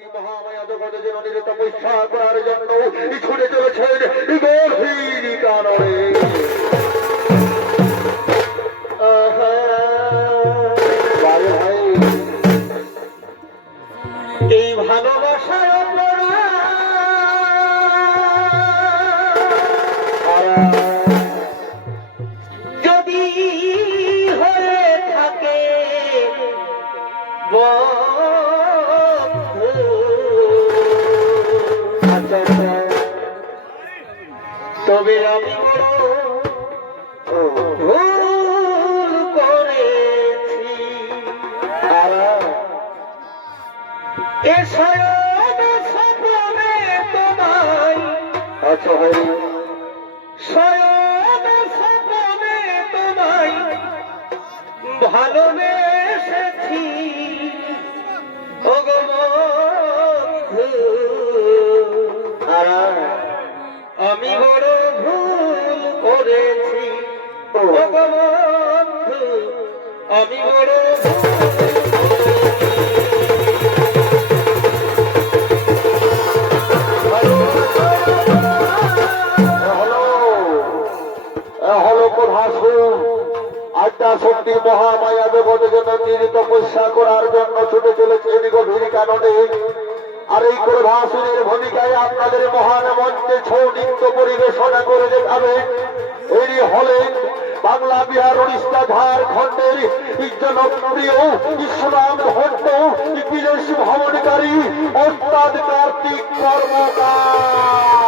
মহামায়া জগতে জননীর তপস্যা করার জন্য ছুটে চলেছেন গভীর কাননে। এই ভালোবাসার যদি হয়ে থাকে তবে আমি ভুল করেছি। স্বপ্নে তোমায় স্বপ্নে তোমায় ভালোবেসেছি। আমি বড় ভুল করেছি বন্ধু, আমি বড় আত্মা শক্তি মহামায়া জগতে জননীর তপস্যা করার জন্য ছুটে চলেছে গভীর কাননে। আর এই ক্রোধাসুরের ভূমিকায় আপনাদের মহান মঞ্চে ছৌ নৃত্য পরিবেশনা করে দেখাবে এই হলে বাংলা, বিহার, উড়িষ্যা, ঝাড়খণ্ডের জনপ্রিয় ইসলাম ভট্ট বিদেশ ভ্রমণকারী ওস্তাদ কার্তিক কর্মকার।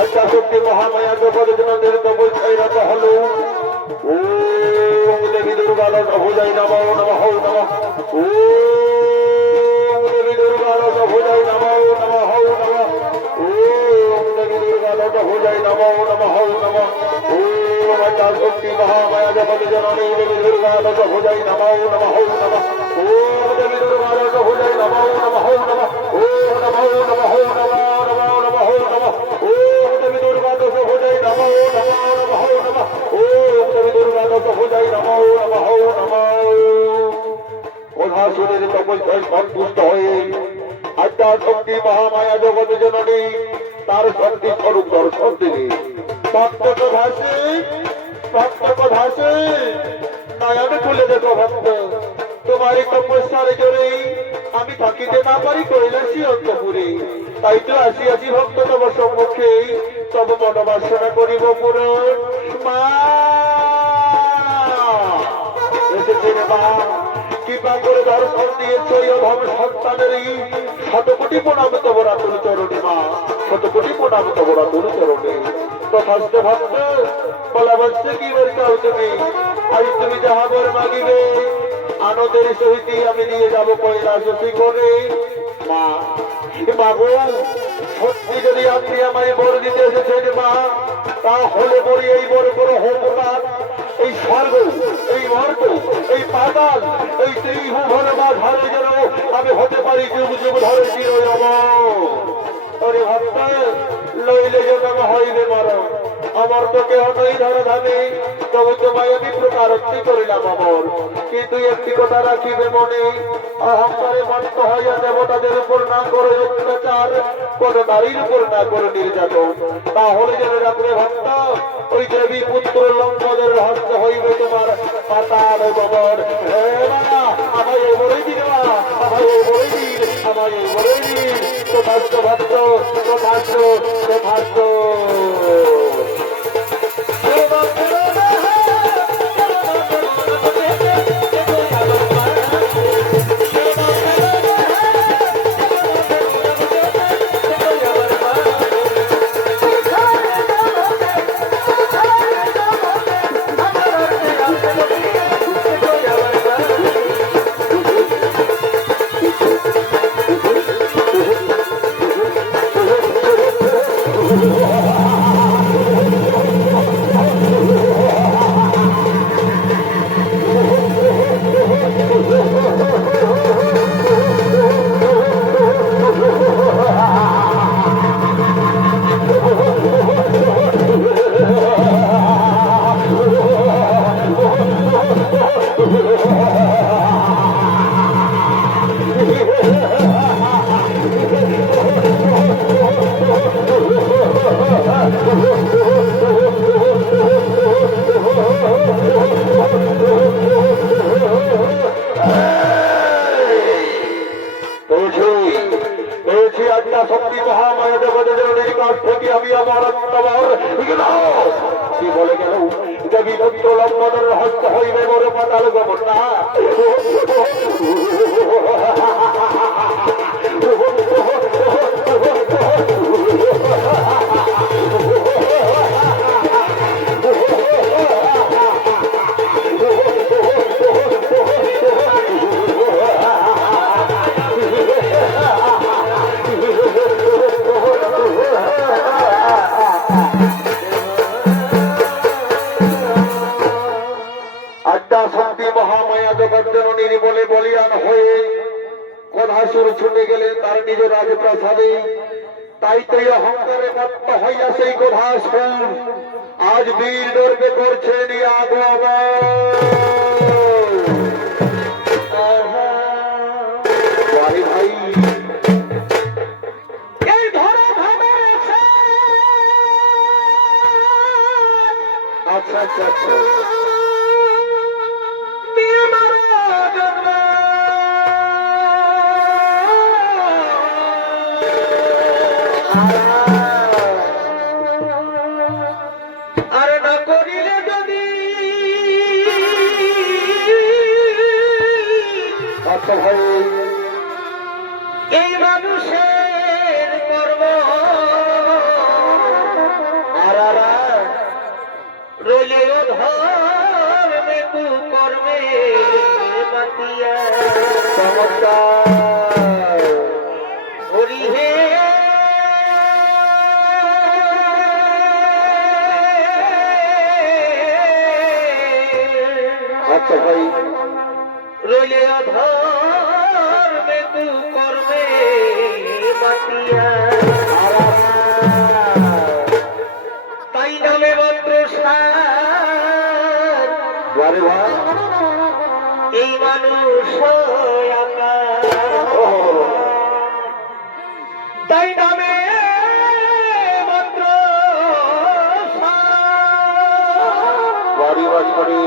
আদ্যা শক্তি মহামায়া জগতের জন্য নিরত পরীক্ষায় রত হলো। ওম দেবী দুর্গা ভুজাই নমো নমঃ নমঃ। ওম দেবী দুর্গা ভুজাই নমো নমঃ নমঃ। ওম দেবী দুর্গা ভুজাই নমো নমঃ নমঃ। ওম আদ্যা শক্তি মহামায়া জগতের জননী দেবী দুর্গা ভুজাই নমো নমঃ নমঃ। ওম দেবী দুর্গা ভুজাই নমো নমঃ নমঃ। ওম নমো নমঃ নমঃ নমঃ নমঃ। ওম দেবী দুর্গা ভুজাই নমো নমঃ নমঃ নমঃ। ওম দেবী দুর্গা ভুজাই নমো নমঃ নমঃ। অধাসুরের তপস্যায় সন্তুষ্ট হয়ে আদ্যা শক্তি মহামায়া জগৎ জননী তার শক্তি স্বরূপ দর্শন দিলে। ভক্তকে ভাসে নয়নে খুলে দেখো ভক্ত, তোমার এই তপস্যার জোরে আমি থাকিতে না পারি কৈলাসী অন্তপুরে। তাই তো আসিয়াছি ভক্ত তব সম্মুখে, তব মনোবাসনা করিব পূরণ। মা এসেছেন মা, কৃপা করে দর্শন দিয়েছ অধম সন্তানেরই শতকোটি প্রণাম তব রাতুল চরণে। মা শতকোটি প্রণাম তব রাতুল চরণে। তথাস্ত ভক্ত বলা বলছে কি বেরকাও তুমি, আজ তুমি যাহা বর মাগিবে আনন্দের সহিত আমি নিয়ে যাবো কৈলাস শিখরে। মা বাবু সত্যি যদি আপনি আমায় বর দিতে এসেছেন মা, তাহলে বলি এই বড় বড় হোক না, এই স্বর্গ এই মর্গ এই পাতাল এই ত্রিভুবন বা ধারে যেন আমি হতে পারি যুগ যুগ ধরে চিরয়ম। ওরে ভক্ত লইলে যেন হইবে মরণ, আমার তো কেহ নই ধরে ধামে, তবে তোমায় আমি প্রকারোক্তি করিলাম অমর। কিন্তু একটি কথা রাখিবে মনে, অহংকারে মন্ত হইয়া দেবতাদের উপর না করে অত্যাচার, কোন নারীর উপর না করে নির্যাতন। তাহলে যেন রাত্রে ভক্ত ওই দেবী পুত্র লম্বদের হস্ত হইবে তোমার পাতাল গমন। আমায় বলে দিন, আমায় বলে দিন, আমায় বলে দিন। তথাস্ত ভক্ত তথাস্ত তথাস্ত। বলে বলিয়ান হয়ে কোধাসুর ছুটে গেলেন তার নিজ রাজপ্রাসাদে। তাই তো অহংকারে মত্ত হইয়া সেই কোধাসুর আজ বীর দর্পে করছেন ভাই ভাই। এই ধরে আচ্ছা আচ্ছা আচ্ছা আরে না করিলে যদি আচ্ছা ভাই এই মানুষের কর্ম আচ্ছা ভাই, রইলে অধর্মে তু কর্মে বাতিয়া, তাই নামে মাত্র সার বারে ভাই, এই মানুষ আকা, তাই নামে মাত্র বাড়ি বাড়ি বাড়ি,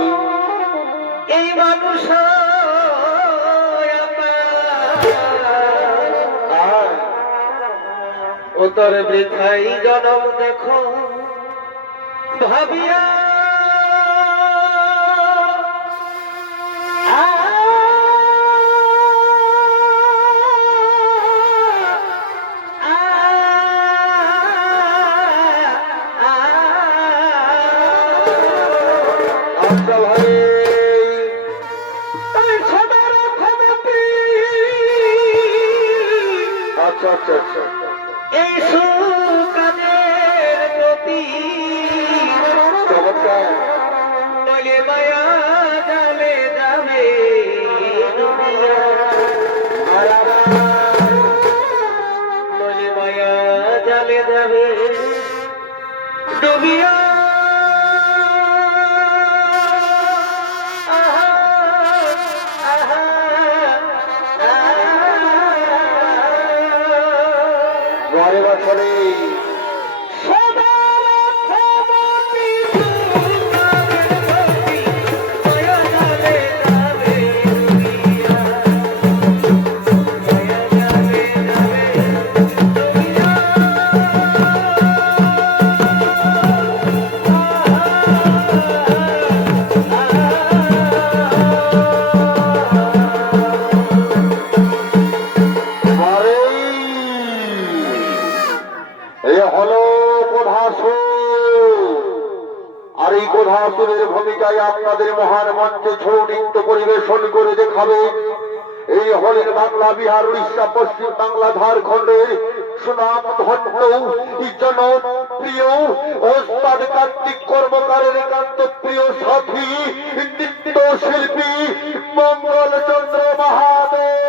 এই মানুষ ও তোর বৃথাই জনম দেখো ভাবিয়া আচ্ছা ভাই, আচ্ছা আচ্ছা আচ্ছা, এই সুকাদের প্রতি চমৎকার, নইলে মায়া জালে যাবে ডুবিয়া, নইলে মায়া জালে যাবে ডুবিয়া। আহা, আহা, বারে বারে, আর এই কোধাসুরের ভূমিকায় আপনাদের মহান মঞ্চে ছৌ নৃত্য পরিবেশন করে দেখাবে এই হলেন বাংলা, বিহার, উড়িষ্যা, পশ্চিম বাংলা, ঝাড়খণ্ডের সুনাম ধন্য জনপ্রিয় ওস্তাদ কার্তিক কর্মকারের একান্ত প্রিয় সাথী নৃত্য শিল্পী মঙ্গল চন্দ্র মাহাদেব।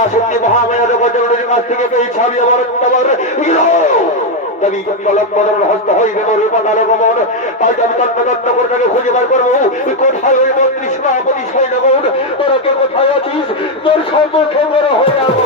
আদ্যা শক্তি মহামায়া জগতের কাছ থেকে পেয়েছি আমি আমার কবি লম্বনের হস্ত হইবে মরু পাতাল গমন তাই আমি তন্ত্র করে তাকে খুঁজে বার করবো কোথায় ওই মন্ত্রী সভাপতি সৈন্যগণ তোরা কে কোথায় আছিস তোর সম্মুখে বড় হয়ে যাবো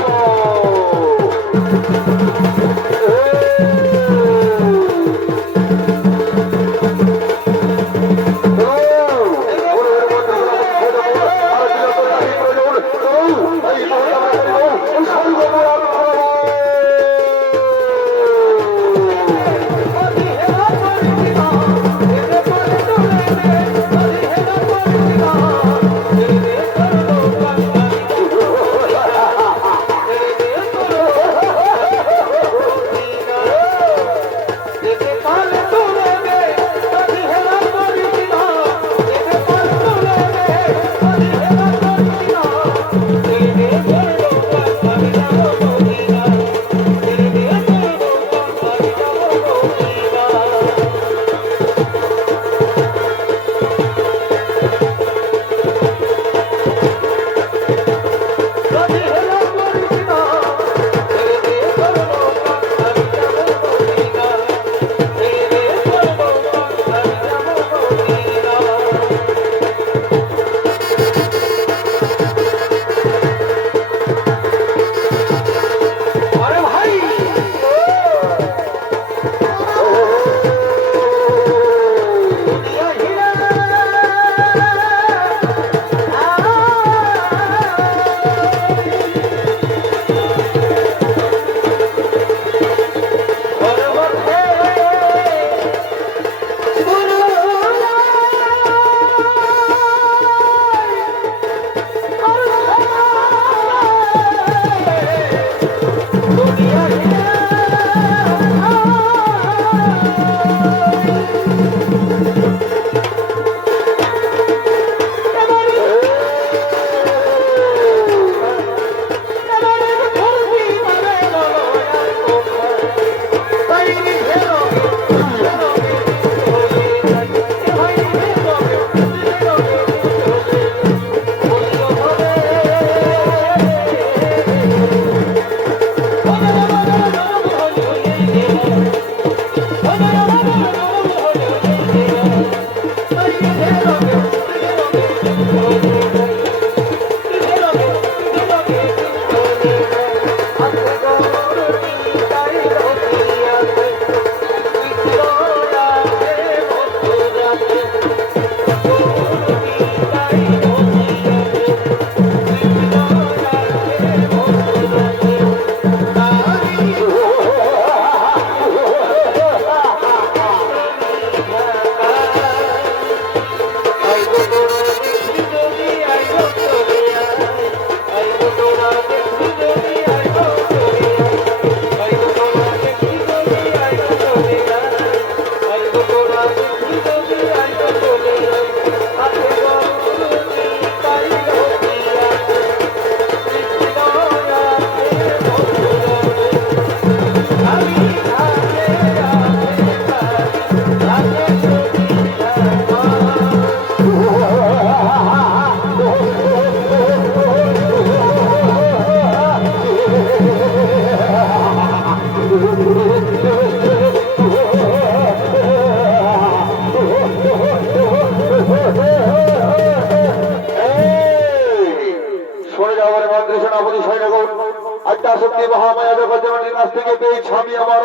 শক্তি মহামায়া জগতের কাছ থেকে পেয়েছি আমি আমার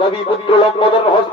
কবি পুত্র লম্বনের হস্ত